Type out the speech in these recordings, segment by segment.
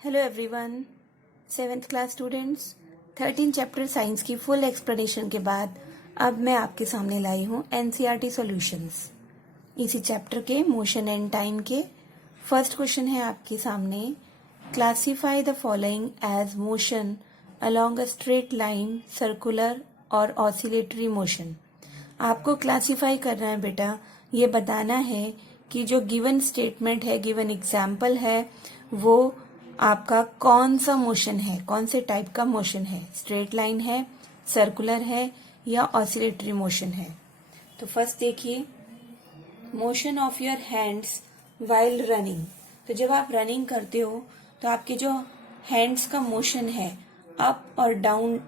Hello everyone, 7th class students. 13 chapter science की full explanation के बाद अब मैं आपके सामने लाई हूँ एनसीईआरटी सॉल्यूशंस। इसी चैप्टर के मोशन एंड टाइम के फर्स्ट क्वेश्चन है आपके सामने। Classify the following as motion along a straight line, circular और ऑसिलेटरी मोशन। आपको क्लासीफाई करना है बेटा, ये बताना है कि जो गिवन स्टेटमेंट है, गिवन एग्जाम्पल है, वो आपका कौन सा मोशन है, कौन से टाइप का मोशन है, स्ट्रेट लाइन है, सर्कुलर है या ऑसिलेटरी मोशन है। तो फर्स्ट देखिए, motion of your hands while running. तो जब आप रनिंग करते हो तो आपके जो हैंड्स का मोशन है अप और डाउन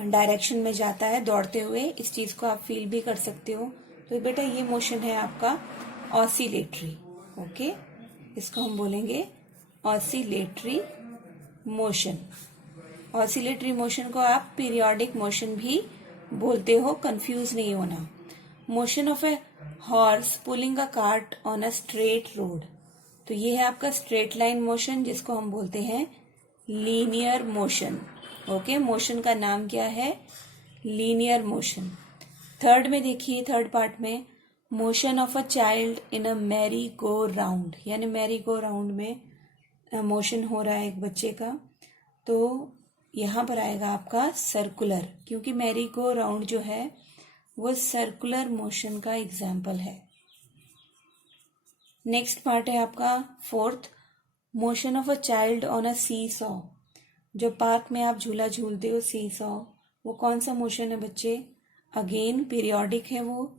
डायरेक्शन में जाता है दौड़ते हुए, इस चीज को आप फील भी कर सकते हो। तो बेटा ये मोशन है आपका ऑसिलेटरी। ओके, इसको हम बोलेंगे ऑसिलेटरी मोशन। ऑसिलेटरी मोशन को आप पीरियोडिक मोशन भी बोलते हो, कंफ्यूज नहीं होना। Motion of a horse pulling a cart on a straight road. तो ये है आपका स्ट्रेट लाइन मोशन, जिसको हम बोलते हैं लीनियर मोशन। ओके, मोशन का नाम क्या है? Linear motion. थर्ड में देखिए, थर्ड पार्ट में motion of a child in a merry go round, यानी मैरी गो राउंड में मोशन हो रहा है एक बच्चे का, तो यहां पर आएगा आपका सर्कुलर, क्योंकि मैरी गो राउंड जो है वो सर्कुलर मोशन का एग्जाम्पल है। नेक्स्ट पार्ट है आपका fourth, motion of a child on a seesaw. जो पार्क में आप झूला झूलते हो, सी सॉ, वो कौन सा मोशन है बच्चे? अगेन पीरियोडिक है वो,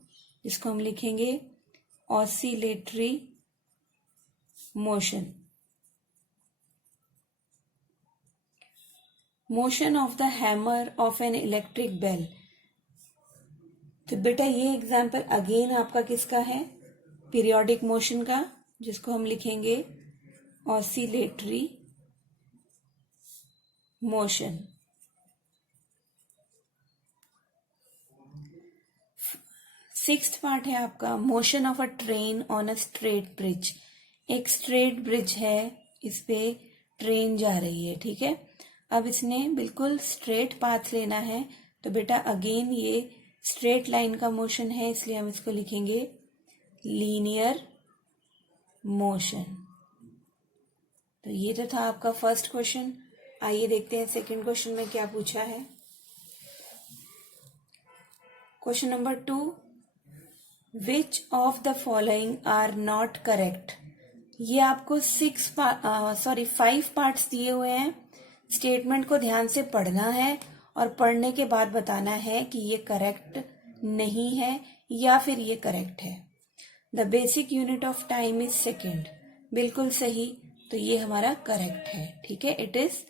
जिसको हम लिखेंगे oscillatory motion. Motion of the hammer of an electric bell. तो बेटा ये एग्जाम्पल अगेन आपका किसका है? पीरियोडिक मोशन का, जिसको हम लिखेंगे ऑसिलेटरी मोशन। सिक्स्थ पार्ट है आपका motion of a train on a straight bridge. एक स्ट्रेट ब्रिज है, इस पे ट्रेन जा रही है, ठीक है। अब इसने बिल्कुल स्ट्रेट पाथ लेना है, तो बेटा अगेन ये स्ट्रेट लाइन का मोशन है, इसलिए हम इसको लिखेंगे लीनियर मोशन। तो ये तो था आपका फर्स्ट क्वेश्चन। आइए देखते हैं सेकंड क्वेश्चन में क्या पूछा है। Question number 2, which of the following are not correct. ये आपको 5 पार्ट्स दिए हुए हैं। स्टेटमेंट को ध्यान से पढ़ना है और पढ़ने के बाद बताना है कि ये करेक्ट नहीं है या फिर ये करेक्ट है। The basic unit of time is second, बिल्कुल सही, तो ये हमारा करेक्ट है, ठीक है, it is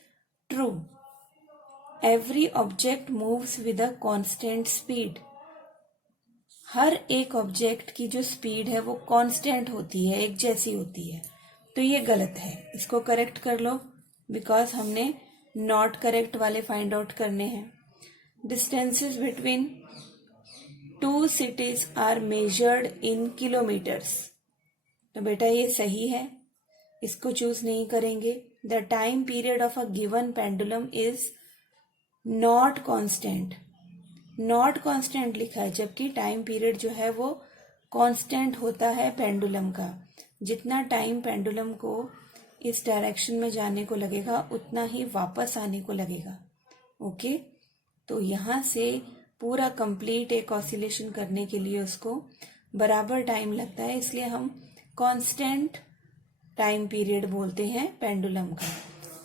true. Every object moves with a constant speed. हर एक ऑब्जेक्ट की जो स्पीड है वो कांस्टेंट होती है, एक जैसी होती है, तो ये गलत है, इसको करेक्ट कर लो, बिकॉज हमने नॉट करेक्ट वाले फाइंड आउट करने हैं। Distances between 2 cities are measured in kilometres. तो बेटा ये सही है, इसको चूज नहीं करेंगे। The time period of a given pendulum is not constant. Not constant लिखा है, जबकि टाइम पीरियड जो है वो कांस्टेंट होता है पेंडुलम का। जितना टाइम पेंडुलम को इस डायरेक्शन में जाने को लगेगा उतना ही वापस आने को लगेगा। ओके, तो यहां से पूरा कंप्लीट एक ऑसिलेशन करने के लिए उसको बराबर टाइम लगता है, इसलिए हम कांस्टेंट टाइम पीरियड बोलते हैं पेंडुलम का।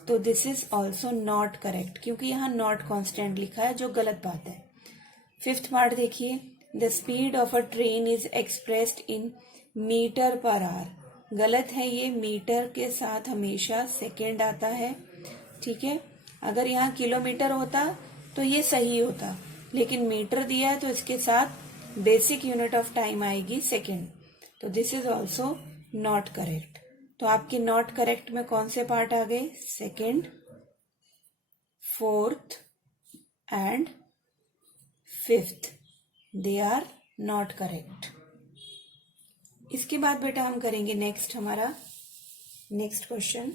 तो this is also not correct, क्योंकि यहाँ नॉट कांस्टेंट लिखा है, जो गलत बात है। फिफ्थ पार्ट देखिए, the speed of a train is expressed in metre per hour. गलत है, ये मीटर के साथ हमेशा सेकेंड आता है, ठीक है। अगर यहाँ किलोमीटर होता तो ये सही होता, लेकिन मीटर दिया है तो इसके साथ बेसिक यूनिट ऑफ टाइम आएगी सेकेंड, तो this is also not correct. तो आपके नॉट करेक्ट में कौन से पार्ट आ गए? Second, fourth and fifth, they are not correct. इसके बाद बेटा हम करेंगे नेक्स्ट, हमारा नेक्स्ट क्वेश्चन।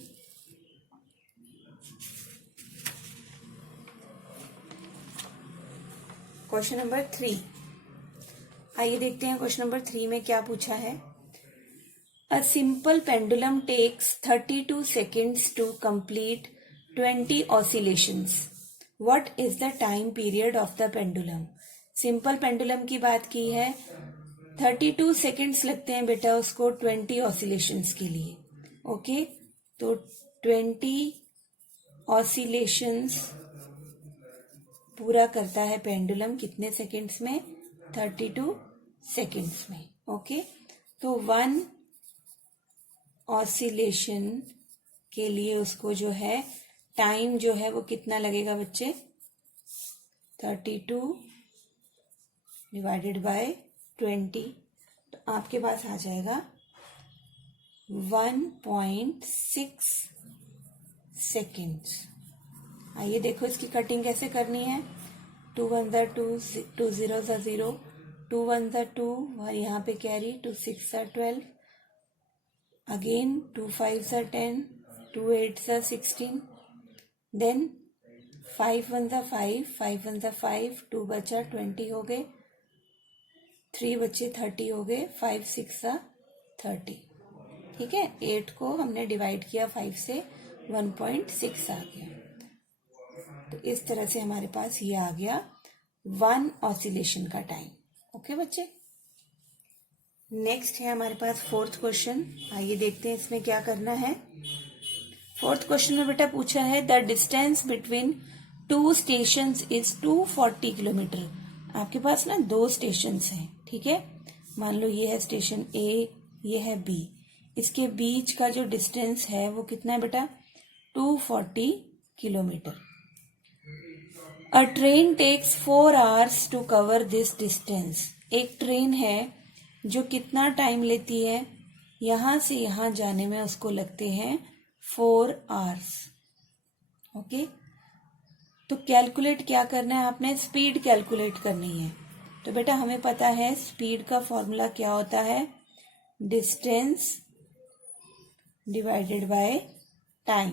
Question number 3। आइए देखते हैं क्वेश्चन नंबर 3 में क्या पूछा है। A simple pendulum takes 32 seconds to complete 20 oscillations. What is the time period of the pendulum? Simple pendulum की बात की है। 32 seconds लगते हैं बेटा उसको 20 oscillations के लिए। ओके, तो 20 oscillations पूरा करता है पेंडुलम कितने सेकंड्स में? 32 सेकंड्स में। ओके, तो 1 ऑसिलेशन के लिए उसको जो है टाइम जो है वो कितना लगेगा बच्चे? 32 डिवाइडेड बाय 20, तो आपके पास आ जाएगा 1.6 सेकेंड्स। आइए देखो इसकी कटिंग कैसे करनी है। 2 1 2, 2 0 0, 2 1 2 और यहाँ पे कैरी 2 6 12, अगेन 2 5 10, 2 8 16, देन 5 1 5, 5 1 5, 2 बचा 20 हो गए, 3 बचे 30 हो गए, 5 6 30। ठीक है, 8 को हमने डिवाइड किया 5 से, 1.6 आ गया। तो इस तरह से हमारे पास ये आ गया 1 ऑसिलेशन का टाइम। ओके बच्चे, नेक्स्ट है हमारे पास 4th क्वेश्चन। आइए देखते हैं इसमें क्या करना है। 4th क्वेश्चन में बेटा पूछा है the distance between 2 stations is 240 kilometre. आपके पास ना 2 स्टेशंस हैं, ठीक है। मान लो ये है स्टेशन ए, ये है बी। इसके बीच का जो डिस्टेंस है वो कितना है बेटा? 240 kilometre. A train takes 4 hours to cover this distance. एक ट्रेन है जो कितना टाइम लेती है? यहां से यहां जाने में उसको लगते हैं 4 hours। ओके, तो कैलकुलेट क्या करना है आपने? स्पीड कैलकुलेट करनी है। तो बेटा हमें पता है स्पीड का फॉर्मूला क्या होता है? Distance divided by time.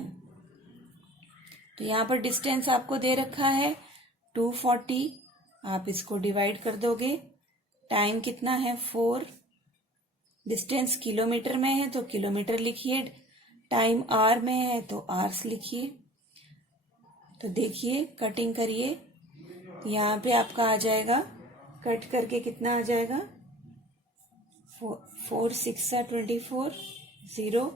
तो यहां पर डिस्टेंस आपको दे रखा है 240, आप इसको डिवाइड कर दोगे। टाइम कितना है? 4। डिस्टेंस किलोमीटर में है तो किलोमीटर लिखिए, टाइम आवर में है तो आवर्स लिखिए। तो देखिए कटिंग करिए, यहाँ पे आपका आ जाएगा, कट करके कितना आ जाएगा? 4 6 24, 0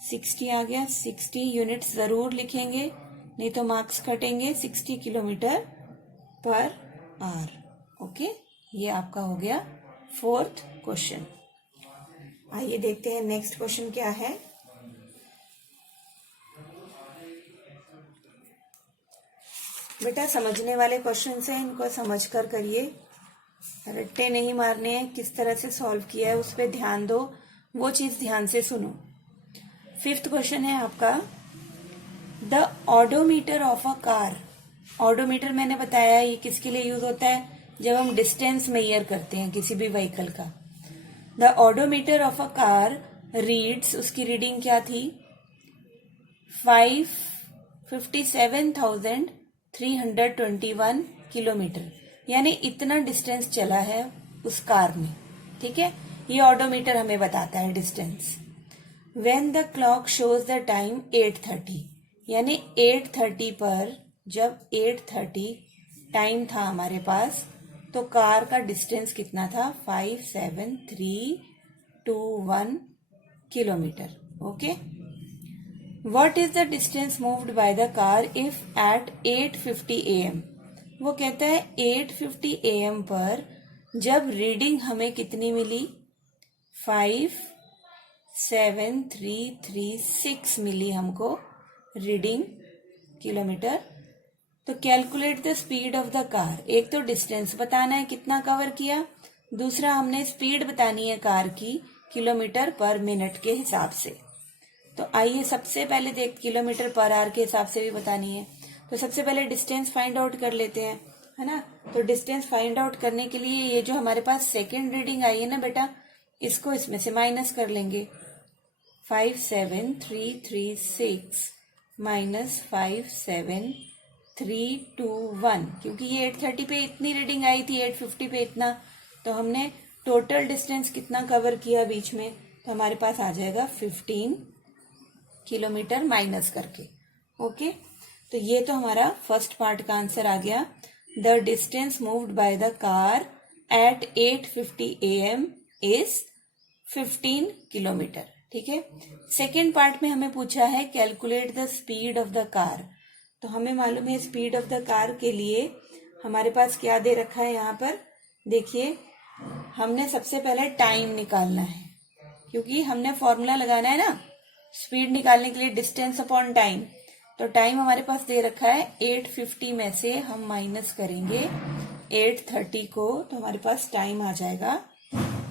60 आ गया। 60 यूनिट्स जरूर लिखेंगे, नहीं तो मार्क्स कटेंगे। 60 किलोमीटर पर आवर। ओके, ये आपका हो गया 4th क्वेश्चन। आइए देखते हैं नेक्स्ट क्वेश्चन क्या है। बेटा समझने वाले क्वेश्चन है, इनको समझ कर करिए, रट्टे नहीं मारने हैं। किस तरह से सॉल्व किया है उस पर ध्यान दो, वो चीज ध्यान से सुनो। 5th क्वेश्चन है आपका, the odometer of a car. Odometer मैंने बताया ये किसके लिए यूज होता है? जब हम डिस्टेंस मेजर करते हैं किसी भी व्हीकल का। The odometer of a car reads, उसकी रीडिंग क्या थी? 57,321 किलोमीटर, यानी इतना डिस्टेंस चला है उस कार में। ठीक है, ये ऑडोमीटर हमें बताता है distance. When the clock shows the time 8:30, यानी 8:30 पर, जब 8:30 टाइम था हमारे पास, तो कार का डिस्टेंस कितना था? 57,321 kilometre. Okay, what is the distance moved by the car if at 8:50 AM? वो कहता है 8:50 AM पर जब रीडिंग हमें कितनी मिली? 57,336 मिली हमको रीडिंग किलोमीटर। तो calculate the speed of the car. एक तो डिस्टेंस बताना है कितना कवर किया, दूसरा हमने स्पीड बतानी है कार की किलोमीटर पर मिनट के हिसाब से। तो आइए सबसे पहले देख, किलोमीटर पर आवर के हिसाब से भी बतानी है, तो सबसे पहले डिस्टेंस फाइंड आउट कर लेते हैं, है ना। तो डिस्टेंस फाइंड आउट करने के लिए ये जो हमारे पास सेकेंड रीडिंग आई है ना बेटा, इसको इसमें से माइनस कर लेंगे। 57,336 माइनस 57,321 3, 2, 1, क्योंकि ये 8:30 पे इतनी रीडिंग आई थी, 8:50 पे इतना, तो हमने टोटल डिस्टेंस कितना कवर किया बीच में, तो हमारे पास आ जाएगा 15 किलोमीटर माइनस करके। ओके, तो ये तो हमारा फर्स्ट पार्ट का आंसर आ गया। The distance moved by the car eight 8:50 AM is 15 kilometre. ठीक है, सेकेंड पार्ट में हमें पूछा है calculate the speed of the car. तो हमें मालूम है स्पीड ऑफ द कार के लिए हमारे पास क्या दे रखा है, यहाँ पर देखिए हमने सबसे पहले टाइम निकालना है, क्योंकि हमने फॉर्मूला लगाना है ना स्पीड निकालने के लिए, डिस्टेंस अपॉन टाइम। तो टाइम हमारे पास दे रखा है 8:50 में से हम माइनस करेंगे 8:30 को, तो हमारे पास टाइम आ जाएगा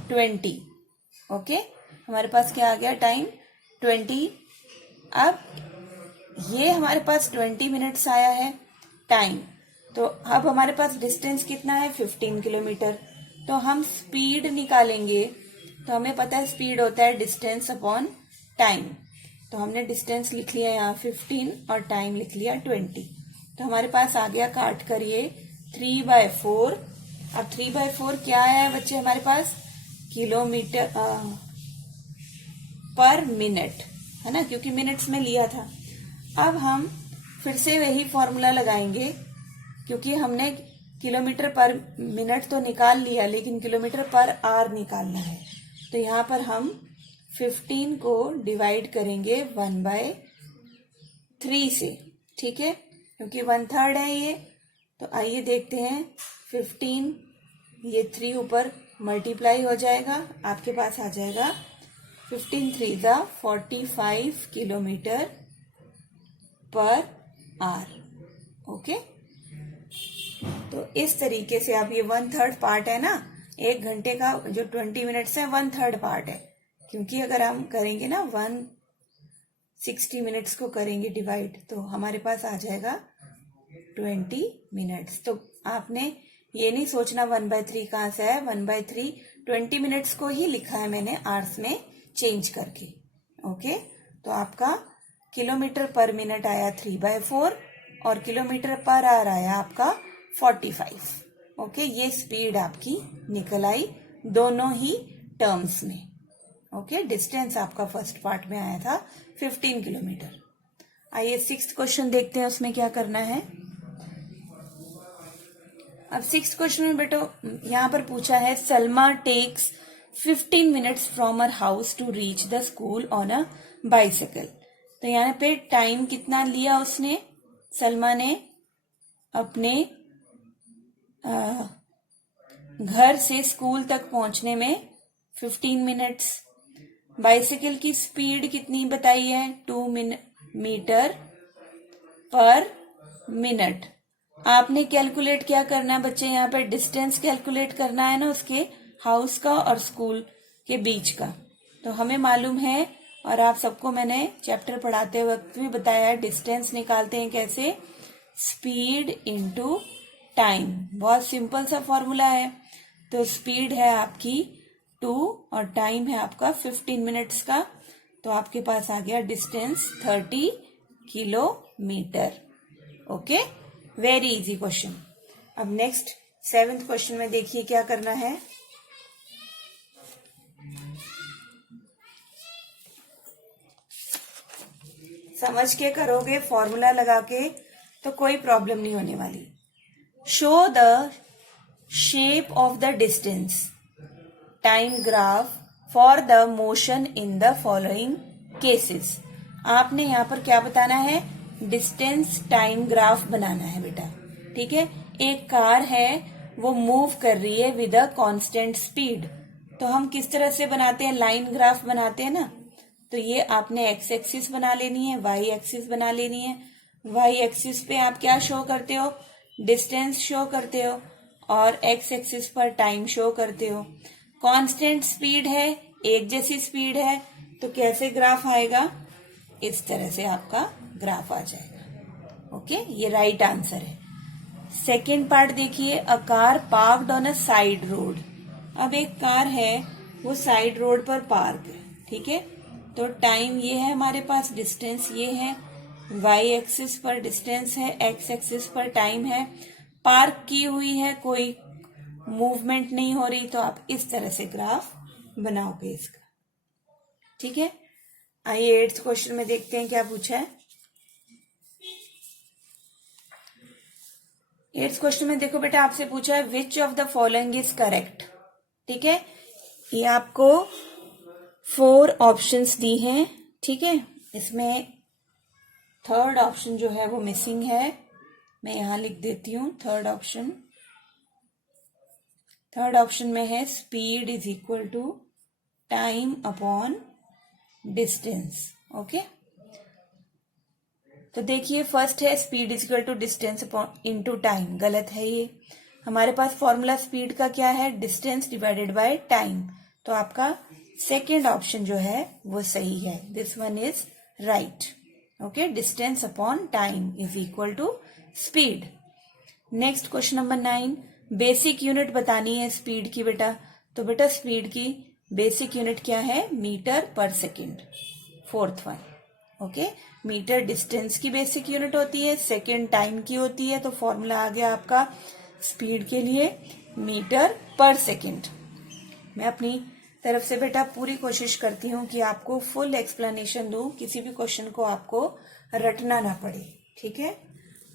20। ओके, हमारे पास क्या आ गया, टाइम 20। अब ये हमारे पास 20 मिनट्स आया है टाइम, तो अब हमारे पास डिस्टेंस कितना है 15 किलोमीटर। तो हम स्पीड निकालेंगे, तो हमें पता है स्पीड होता है डिस्टेंस अपॉन टाइम। तो हमने डिस्टेंस लिख लिया यहाँ 15 और टाइम लिख लिया 20। तो हमारे पास आ गया, काट करिए 3/4। अब 3/4 क्या है बच्चे हमारे पास, किलोमीटर पर मिनट है ना, क्योंकि मिनट्स में लिया था। अब हम फिर से वही फॉर्मूला लगाएंगे, क्योंकि हमने किलोमीटर पर मिनट तो निकाल लिया, लेकिन किलोमीटर पर आवर निकालना है। तो यहाँ पर हम 15 को डिवाइड करेंगे 1/3 से। ठीक है, क्योंकि 1/3 है ये। तो आइए देखते हैं, 15 ये 3 ऊपर मल्टीप्लाई हो जाएगा, आपके पास आ जाएगा 15 3 45 किलोमीटर पर आवर। ओके, तो इस तरीके से आप ये 1/3 पार्ट है ना, 1 घंटे का जो 20 मिनट्स है 1/3 पार्ट है, क्योंकि अगर हम करेंगे ना 160 मिनट्स को करेंगे डिवाइड, तो हमारे पास आ जाएगा 20 मिनट्स। तो आपने ये नहीं सोचना 1/3 कहाँ से है, 1/3 20 मिनट्स को ही लिखा है मैंने आवर्स में चेंज करके। ओके, तो आपका किलोमीटर पर मिनट आया 3/4 और किलोमीटर पर आवर आया आपका 45। ओके, ये स्पीड आपकी निकल आई दोनों ही टर्म्स में। ओके, डिस्टेंस आपका फर्स्ट पार्ट में आया था 15 किलोमीटर। आइए 6th क्वेश्चन देखते हैं, उसमें क्या करना है। अब 6th क्वेश्चन में बेटो यहाँ पर पूछा है, Salma takes 15 minutes from her house to reach the school on a bicycle. तो यहाँ पे टाइम कितना लिया उसने, सलमा ने अपने घर से स्कूल तक पहुंचने में 15 मिनट्स। बाइसिकल की स्पीड कितनी बताई है, 2 मीटर पर मिनट। आपने कैलकुलेट क्या करना है बच्चे, यहाँ पर डिस्टेंस कैलकुलेट करना है ना उसके हाउस का और स्कूल के बीच का। तो हमें मालूम है, और आप सबको मैंने चैप्टर पढ़ाते वक्त भी बताया, डिस्टेंस निकालते हैं कैसे, स्पीड इनटू टाइम। बहुत सिंपल सा फॉर्मूला है। तो स्पीड है आपकी 2 और टाइम है आपका 15 मिनट्स का, तो आपके पास आ गया distance 30 kilometre. Okay, very easy question. अब नेक्स्ट 7th क्वेश्चन में देखिए क्या करना है। समझ के करोगे, फॉर्मूला लगा के, तो कोई प्रॉब्लम नहीं होने वाली। Show the shape of the distance time graph for the motion in the following cases. आपने यहाँ पर क्या बताना है, डिस्टेंस टाइम ग्राफ बनाना है बेटा। ठीक है, एक कार है वो मूव कर रही है विद अ कांस्टेंट स्पीड। तो हम किस तरह से बनाते हैं, लाइन ग्राफ बनाते हैं ना। तो ये आपने एक्स एक्सिस बना लेनी है, वाई एक्सिस बना लेनी है। वाई एक्सिस पे आप क्या शो करते हो, डिस्टेंस शो करते हो, और एक्स एक्सिस पर टाइम शो करते हो। कांस्टेंट स्पीड है, एक जैसी स्पीड है, तो कैसे ग्राफ आएगा, इस तरह से आपका ग्राफ आ जाएगा। ओके, ये राइट आंसर है। सेकेंड पार्ट देखिए, a car parked on a side road. अब एक कार है वो साइड रोड पर पार्क है। ठीक है, तो टाइम ये है हमारे पास, डिस्टेंस ये है, वाई एक्सिस पर डिस्टेंस है, एक्स एक्सिस पर टाइम है, पार्क की हुई है, कोई मूवमेंट नहीं हो रही, तो आप इस तरह से ग्राफ बनाओगे इसका। ठीक है, आइए 8th क्वेश्चन में देखते हैं क्या पूछा है। 8th क्वेश्चन में देखो बेटा, आपसे पूछा है विच of the following is correct. ठीक है, ये आपको 4 ऑप्शंस दी हैं। ठीक है, इसमें 3rd ऑप्शन जो है वो मिसिंग है, मैं यहां लिख देती हूं 3rd ऑप्शन। 3rd ऑप्शन में है speed is equal to time upon distance. Okay, तो देखिए फर्स्ट है speed is equal to distance upon into time, गलत है ये। हमारे पास फॉर्मूला स्पीड का क्या है, डिस्टेंस डिवाइडेड बाय टाइम, तो आपका सेकेंड ऑप्शन जो है वो सही है, this one is right. Okay, distance upon time is equal to speed. Next question number 9, basic unit बतानी है स्पीड की बेटा, तो बेटा स्पीड की बेसिक यूनिट क्या है, metre per second, 4th one. Okay, metre distance की बेसिक यूनिट होती है, सेकेंड टाइम की होती है, तो फॉर्मूला आ गया आपका स्पीड के लिए मीटर पर सेकेंड। मैं अपनी तरफ से बेटा पूरी कोशिश करती हूँ कि आपको फुल एक्सप्लेनेशन दूं, किसी भी क्वेश्चन को आपको रटना ना पड़े। ठीक है,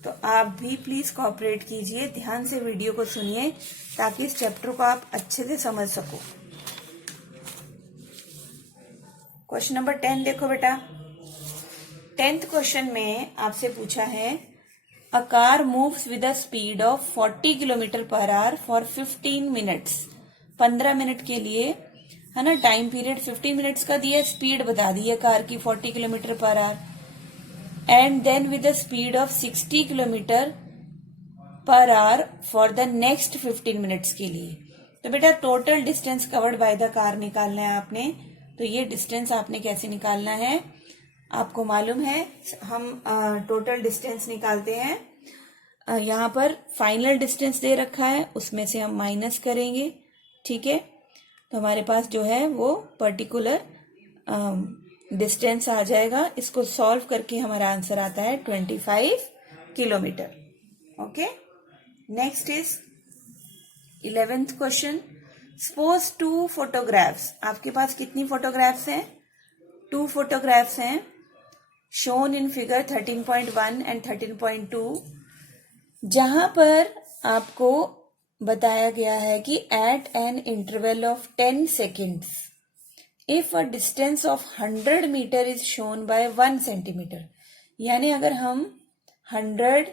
तो आप भी प्लीज कोऑपरेट कीजिए, ध्यान से वीडियो को सुनिए ताकि इस चैप्टर को आप अच्छे से समझ सको। क्वेश्चन नंबर 10 देखो बेटा, 10th क्वेश्चन में आपसे पूछा है a car moves with a speed of 40 kilometre per hour for 15 minutes. 15 minute के लिए है ना, टाइम पीरियड 15 मिनट्स का दिया, स्पीड बता दी है कार की 40 kilometre per hour, and then with a speed of 60 kilometre per hour for the next 15 minutes के लिए। तो बेटा total distance covered by the car निकालना है आपने। तो ये डिस्टेंस आपने कैसे निकालना है, आपको मालूम है हम टोटल डिस्टेंस निकालते हैं, यहाँ पर फाइनल डिस्टेंस दे रखा है, उसमें से हम माइनस करेंगे। ठीक है, तो हमारे पास जो है वो पर्टिकुलर डिस्टेंस आ जाएगा। इसको सॉल्व करके हमारा आंसर आता है 25 kilometre. Okay, next is 11th question, suppose 2 photographs, आपके पास कितनी फोटोग्राफ्स हैं, 2 फोटोग्राफ्स हैं, shown in figure 13.1 and 13.2, जहां पर आपको बताया गया है कि at an interval of 10 seconds if a distance of 100 meter is shown by 1 centimeter, यानी अगर हम 100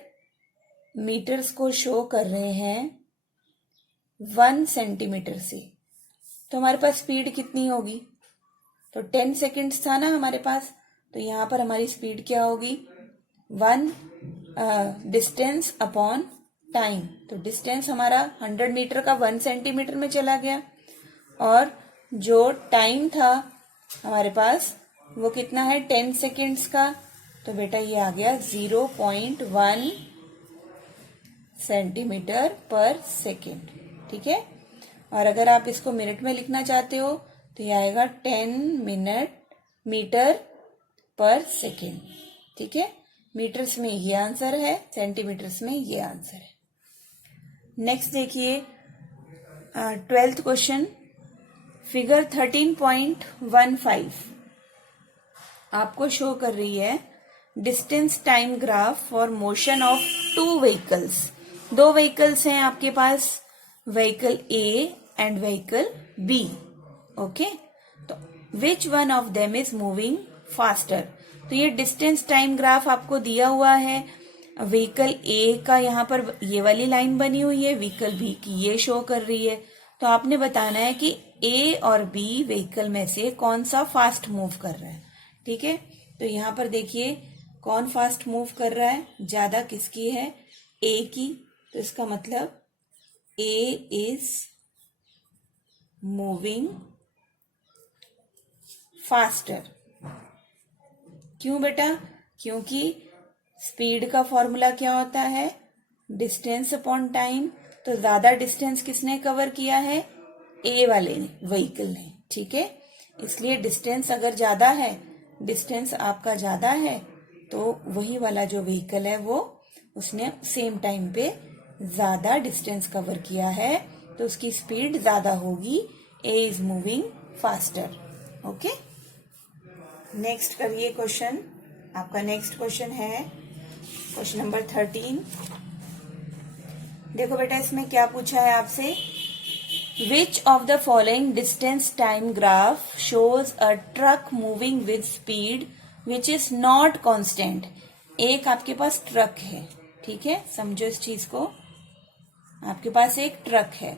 मीटर्स को शो कर रहे हैं 1 सेंटीमीटर से, तो हमारे पास स्पीड कितनी होगी, तो 10 सेकेंड्स था ना हमारे पास, तो यहां पर हमारी स्पीड क्या होगी, 1 डिस्टेंस अपॉन टाइम। तो डिस्टेंस हमारा 100 मीटर का 1 सेंटीमीटर में चला गया, और जो टाइम था हमारे पास वो कितना है 10 सेकेंड्स का, तो बेटा ये आ गया 0.1 सेंटीमीटर पर सेकेंड। ठीक है, और अगर आप इसको मिनट में लिखना चाहते हो तो ये आएगा 10 मीटर पर सेकेंड। ठीक है, मीटर्स में ये आंसर है, सेंटीमीटर्स में ये आंसर है। नेक्स्ट देखिए 12th क्वेश्चन, फिगर 13.15 आपको शो कर रही है distance time graph for motion of 2 vehicles. 2 vehicles हैं आपके पास, vehicle A and vehicle B. Okay, तो which one of them is moving faster. तो ये डिस्टेंस टाइम ग्राफ आपको दिया हुआ है, व्हीकल ए का यहाँ पर ये वाली लाइन बनी हुई है, व्हीकल बी की ये शो कर रही है। तो आपने बताना है कि ए और बी व्हीकल में से कौन सा फास्ट मूव कर रहा है। ठीक है, तो यहाँ पर देखिए कौन फास्ट मूव कर रहा है, ज्यादा किसकी है, ए की, तो इसका मतलब ए इज मूविंग फास्टर। क्यों बेटा, क्योंकि स्पीड का फॉर्मूला क्या होता है, डिस्टेंस अपॉन टाइम। तो ज्यादा डिस्टेंस किसने कवर किया है, ए वाले व्हीकल ने। ठीक है, इसलिए डिस्टेंस अगर ज्यादा है, डिस्टेंस आपका ज्यादा है, तो वही वाला जो व्हीकल है वो उसने सेम टाइम पे ज्यादा डिस्टेंस कवर किया है, तो उसकी स्पीड ज्यादा होगी। A is moving faster. Okay, next करिए क्वेश्चन। आपका नेक्स्ट क्वेश्चन है क्वेश्चन नंबर 13। देखो बेटा, इसमें क्या पूछा है आपसे, which of the following distance time graph shows a truck moving with speed which is not constant. एक आपके पास ट्रक है, ठीक है, समझो इस चीज को। आपके पास एक ट्रक है,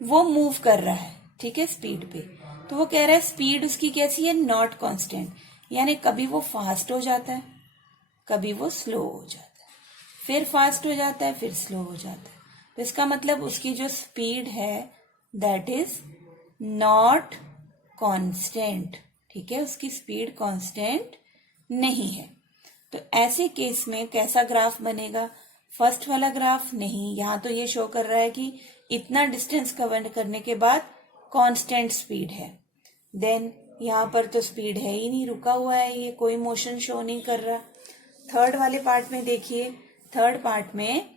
वो मूव कर रहा है, ठीक है, स्पीड पे। तो वो कह रहा है स्पीड उसकी कैसी है, नॉट कांस्टेंट, यानी कभी वो फास्ट हो जाता है, कभी वो स्लो हो जाता है, फिर फास्ट हो जाता है, फिर स्लो हो जाता है। तो इसका मतलब उसकी जो स्पीड है दैट इज नॉट कांस्टेंट, ठीक है, उसकी स्पीड कांस्टेंट नहीं है। तो ऐसे केस में कैसा ग्राफ बनेगा, फर्स्ट वाला ग्राफ नहीं। यहां तो ये शो कर रहा है कि इतना डिस्टेंस कवर करने के बाद कांस्टेंट स्पीड है। देन यहां पर तो स्पीड है ही नहीं, रुका हुआ है, ये कोई मोशन शो नहीं कर रहा। थर्ड वाले पार्ट में देखिए, थर्ड पार्ट में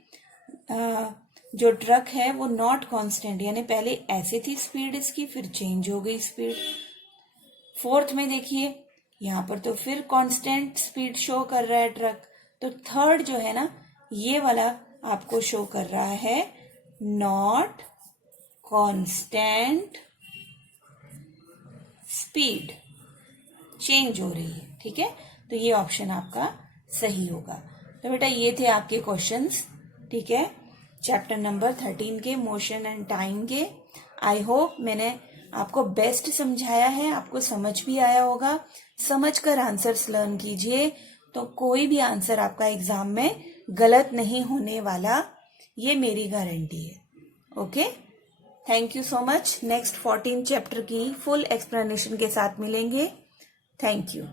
जो ट्रक है वो नॉट कांस्टेंट, यानी पहले ऐसे थी स्पीड इसकी, फिर चेंज हो गई स्पीड। फोर्थ में देखिए, यहां पर तो फिर कांस्टेंट स्पीड शो कर रहा है ट्रक। तो थर्ड जो है ना, ये वाला आपको शो कर रहा है नॉट कांस्टेंट स्पीड, चेंज हो रही है, ठीक है। तो ये ऑप्शन आपका सही होगा। तो बेटा ये थे आपके क्वेश्चंस, ठीक है, चैप्टर नंबर 13 के मोशन एंड टाइम के। आई होप मैंने आपको बेस्ट समझाया है, आपको समझ भी आया होगा। समझकर आंसर्स लर्न कीजिए, तो कोई भी आंसर आपका एग्जाम में गलत नहीं होने वाला, ये मेरी गारंटी है। Okay, thank you so much. Next 14 chapter की फुल एक्सप्लेनेशन के साथ मिलेंगे। Thank you.